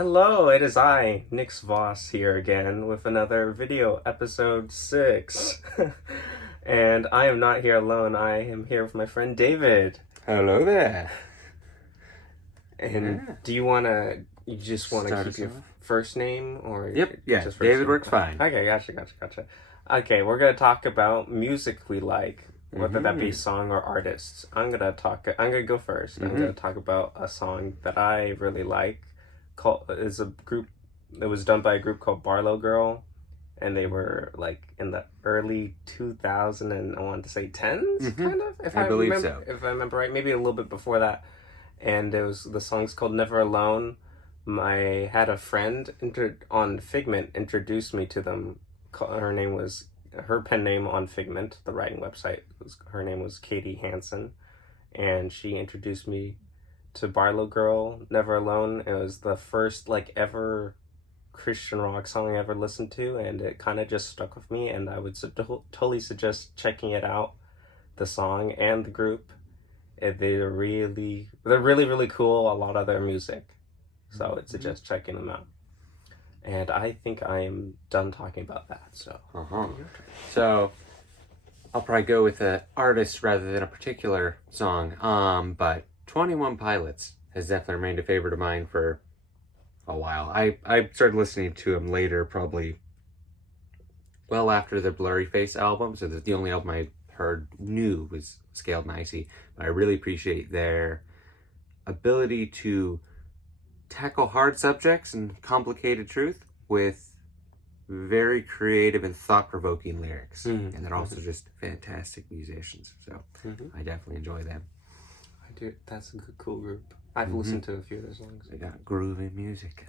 Hello, it is I, Nix Voss, here again with another video, episode 6. And I am not here alone, I am here with my friend David. Hello there. And Yeah. you just want to Start keep us your off? first name, or Yep, yeah, just first David name? works fine. Okay, gotcha. Okay, we're going to talk about music we like, whether that be song or artists. I'm gonna go first. I'm gonna talk about a song that I really like. It was done by a group called Barlow Girl, and they were like in the early 2000 and I want to say 10s, kind of. I believe so. If I remember right, maybe a little bit before that. And the song's called Never Alone. I had a friend on Figment introduced me to them. Her pen name on Figment, the writing website. Her name was Katie Hansen, and she introduced me to Barlow Girl, Never Alone. It was the first ever Christian rock song I ever listened to, and it kind of just stuck with me. And I would totally suggest checking it out, the song and the group. They're really cool. A lot of their music, so I would suggest checking them out. And I think I am done talking about that. So I'll probably go with an artist rather than a particular song. But 21 Pilots has definitely remained a favorite of mine for a while. I started listening to them later, probably well after the Blurry Face album. So the only album I heard new was Scaled and Icy. But I really appreciate their ability to tackle hard subjects and complicated truth with very creative and thought-provoking lyrics. And they're also just fantastic musicians. So I definitely enjoy them. I do. That's a good, cool group. I've listened to a few of their songs. They got groovy music.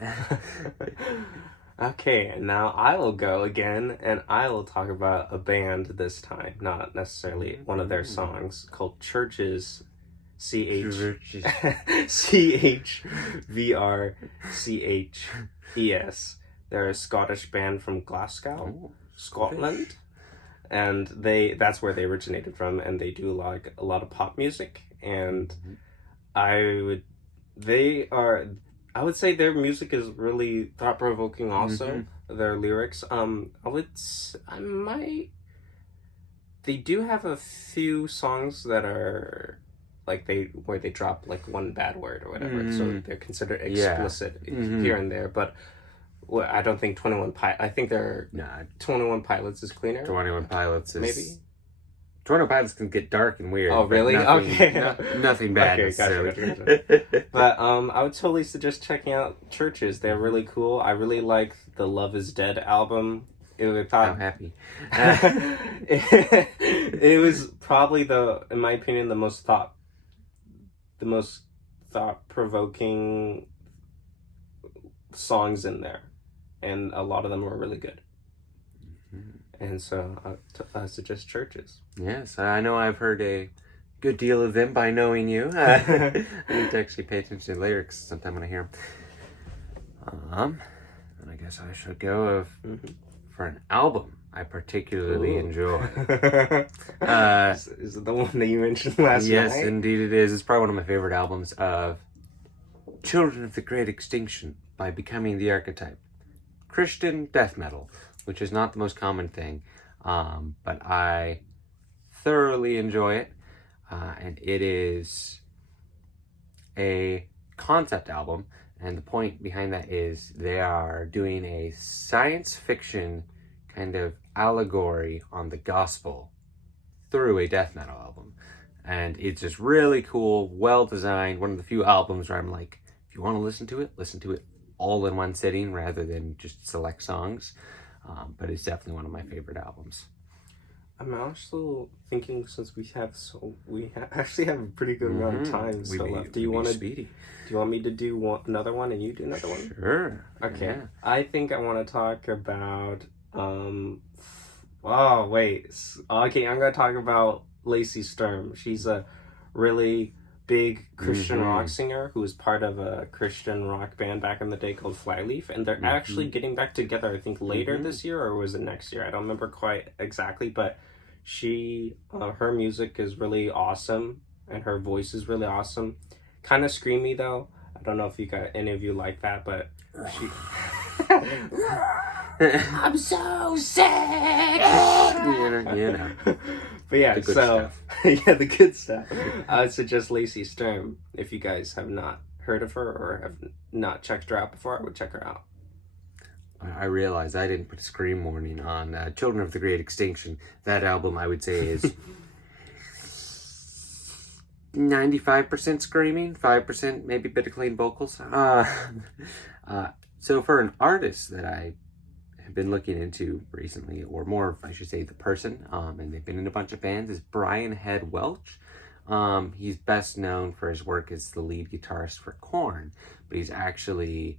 Okay, now I will go again, and I will talk about a band this time, not necessarily one of their songs, called Churches. CHVRCHES. They're a Scottish band from Glasgow, Scotland, and that's where they originated from, and they do a lot of pop music. And I would say their music is really thought provoking. Also, their lyrics. They do have a few songs that are where they drop one bad word or whatever, so they're considered explicit here and there. But I don't think 21 I think they're 21 Pilots is cleaner. 21 Pilots is maybe. 21 Pilots can get dark and weird. Oh, really? Okay. Nothing bad. Okay, gotcha. But I would totally suggest checking out Churches. They're really cool. I really like the Love Is Dead album. I'm happy. It was probably in my opinion, the most thought-provoking songs in there, and a lot of them were really good. And so I suggest Churches. Yes, I know I've heard a good deal of them by knowing you. I need to actually pay attention to the lyrics sometime when I hear them. And I guess I should go for an album I particularly enjoy. Is it the one that you mentioned last night? Yes, indeed it is. It's probably one of my favorite albums of Children of the Great Extinction by Becoming the Archetype. Christian death metal, which is not the most common thing, but I thoroughly enjoy it. And it is a concept album, and the point behind that is they are doing a science fiction kind of allegory on the gospel through a death metal album. And it's just really cool, well designed. One of the few albums where I'm like, if you want to listen to it all in one sitting rather than just select songs. But it's definitely one of my favorite albums. I'm also thinking, since we actually have a pretty good amount of time still left. Do you want me to do another one and you do another one? Sure. Okay. Yeah. I think I want to talk about oh wait. Okay, I'm gonna talk about Lacey Sturm. She's a really big Christian rock singer who was part of a Christian rock band back in the day called Flyleaf, and they're actually getting back together, I think later this year, or was it next year? I don't remember quite exactly, but her music is really awesome, and her voice is really awesome. Kind of screamy though. I don't know if you got any of you like that, but she. I'm so sick. you know, But yeah, the good so stuff. yeah, the good stuff. I would suggest Lacey Sturm. If you guys have not heard of her or have not checked her out before, I would check her out. I realized I didn't put a scream warning on Children of the Great Extinction. That album, I would say, is 95% screaming, 5% maybe a bit of clean vocals. So for an artist that I have been looking into recently, or more, I should say, the person, and they've been in a bunch of bands, is Brian Head Welch. He's best known for his work as the lead guitarist for Korn, but he's actually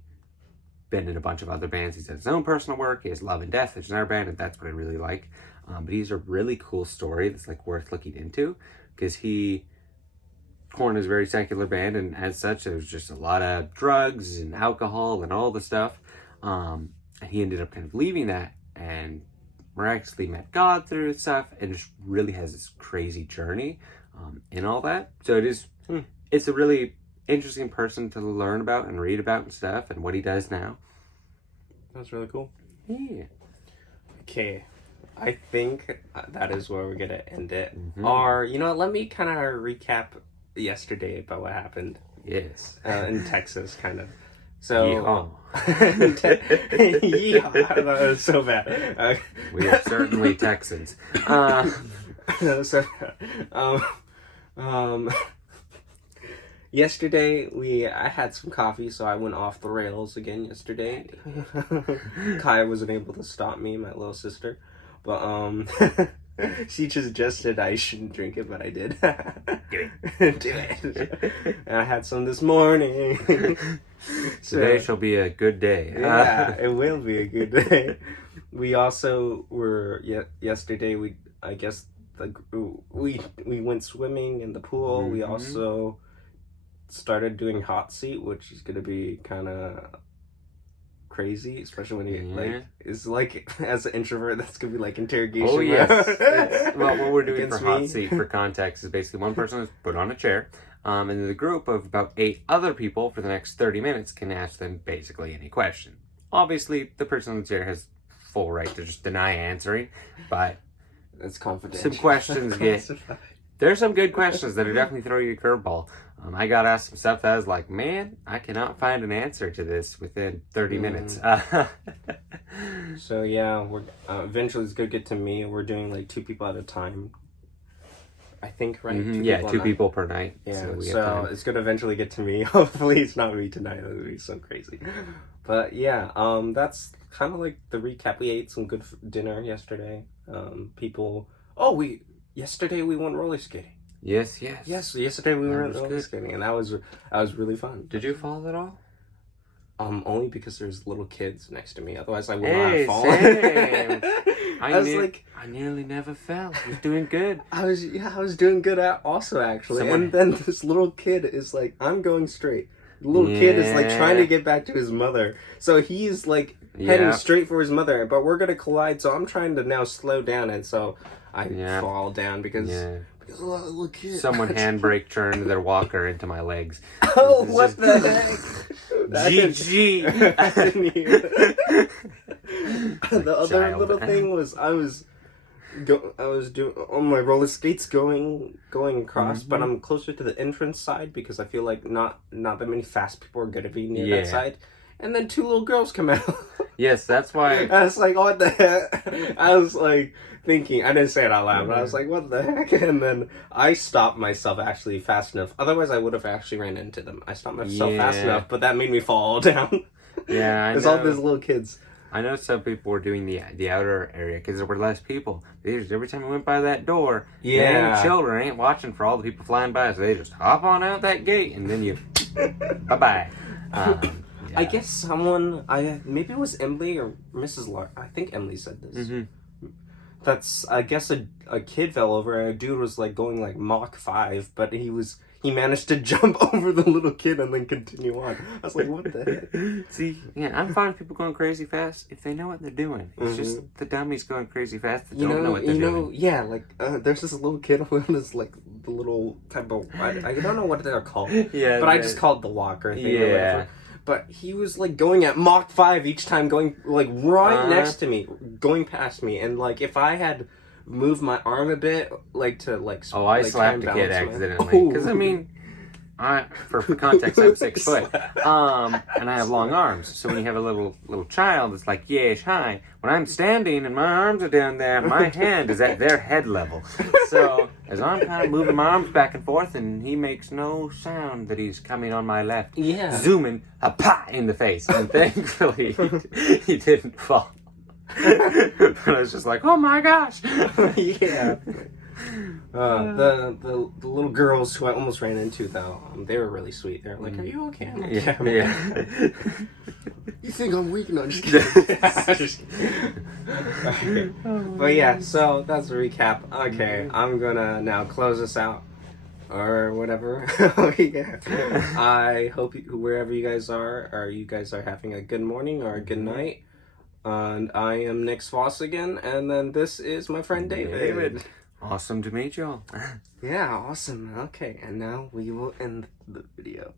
been in a bunch of other bands. He's had his own personal work. He has Love and Death, which is another band, and that's what I really like. But he's a really cool story that's like worth looking into, because Korn is a very secular band, and as such, there was just a lot of drugs and alcohol and all the stuff. And he ended up kind of leaving that and miraculously met God through stuff, and just really has this crazy journey in all that. So it's a really interesting person to learn about and read about and stuff, and what he does now. That's really cool. Yeah. Okay, I think that is where we're gonna end it. Mm-hmm. Or let me kind of recap yesterday about what happened. Yes. In Texas, kind of. So, Yeehaw. that was so bad. We are certainly Texans. So, yesterday I had some coffee, so I went off the rails again yesterday. Kai wasn't able to stop me, my little sister, but she suggested I shouldn't drink it, but I did. Do it. And I had some this morning. Today shall be a good day. Yeah, it will be a good day. We also were yesterday. We went swimming in the pool. Mm-hmm. We also started doing hot seat, which is gonna be kind of crazy, especially when you it's like as an introvert, that's gonna be like interrogation. Oh yes. Well, what we're doing for hot seat, for context, is basically one person is put on a chair, and then the group of about 8 other people for the next 30 minutes can ask them basically any question. Obviously, the person on the chair has full right to just deny answering, but it's confidential. Some questions there's some good questions that are definitely throw you a curveball. I got asked some stuff that I was like, man, I cannot find an answer to this within 30 minutes. So yeah, we're eventually it's gonna get to me. We're doing like 2 people at a time, I think, right? Mm-hmm. 2 people per night. Yeah, so it's gonna eventually get to me. Hopefully it's not me tonight. That would be so crazy. But yeah, that's kind of like the recap. We ate some good dinner yesterday. Yesterday we went roller skating. Yes. Yesterday we went roller skating, and that was really fun. Did you fall at all? Only because there's little kids next to me. Otherwise, I would not have fallen. Same. I nearly never fell. I was doing good. I was doing good also, actually. And then this little kid is like, I'm going straight. The little kid is like trying to get back to his mother. So he's like heading straight for his mother, but we're gonna collide. So I'm trying to now slow down, and so I fall down because of the little kid. Someone handbrake turned their walker into my legs. Oh, what the heck? GG. I didn't hear that. The other little thing was I was doing on my roller skates going across, but I'm closer to the entrance side because I feel like not that many fast people are gonna be near that side. And then 2 little girls come out. Yes, that's why. I was like, what the heck? I was like thinking, I didn't say it out loud, but I was like, what the heck? And then I stopped myself actually fast enough. Otherwise, I would have actually ran into them. I stopped myself fast enough, but that made me fall down. Yeah, I know. There's all these little kids. I know some people were doing the outer area because there were less people. Every time we went by that door, children ain't watching for all the people flying by, so they just hop on out that gate, and then you, bye-bye. I guess someone, maybe it was Emily or Mrs. Lark. I think Emily said this. Mm-hmm. That's, I guess a kid fell over and a dude was like going like Mach 5, but he managed to jump over the little kid and then continue on. I was like, what the heck? See, I'm fine with people going crazy fast if they know what they're doing. It's just the dummies going crazy fast that don't know what they're doing. Yeah, like there's this little kid with this like the little type of I don't know what they're called. Yeah, but I just called the walker thing. Yeah. Or whatever. But he was like going at Mach 5 each time, going like right next to me, going past me, and like if I had moved my arm a bit, like to like oh, I like, slapped a kid balance accidentally because I mean, for context, I'm 6 foot, and I have long arms. So when you have a little child, it's like yes, hi. When I'm standing and my arms are down there, my hand is at their head level. So as I'm kind of moving my arms back and forth, and he makes no sound that he's coming on my left. Yeah. Zooming, a pa in the face, and thankfully he didn't fall. But I was just like, oh my gosh. Yeah. The little girls who I almost ran into though, they were really sweet. They're like, "Are you okay?" I'm like, Yeah. You think I'm weak? No, just kidding. Just kidding. Okay. But yeah, so that's a recap. Okay, I'm gonna now close this out or whatever. Yeah. I hope wherever you guys are having a good morning or a good night. And I am Nick Voss again, and then this is my friend David. Awesome to meet y'all. Yeah, awesome. Okay, and now we will end the video.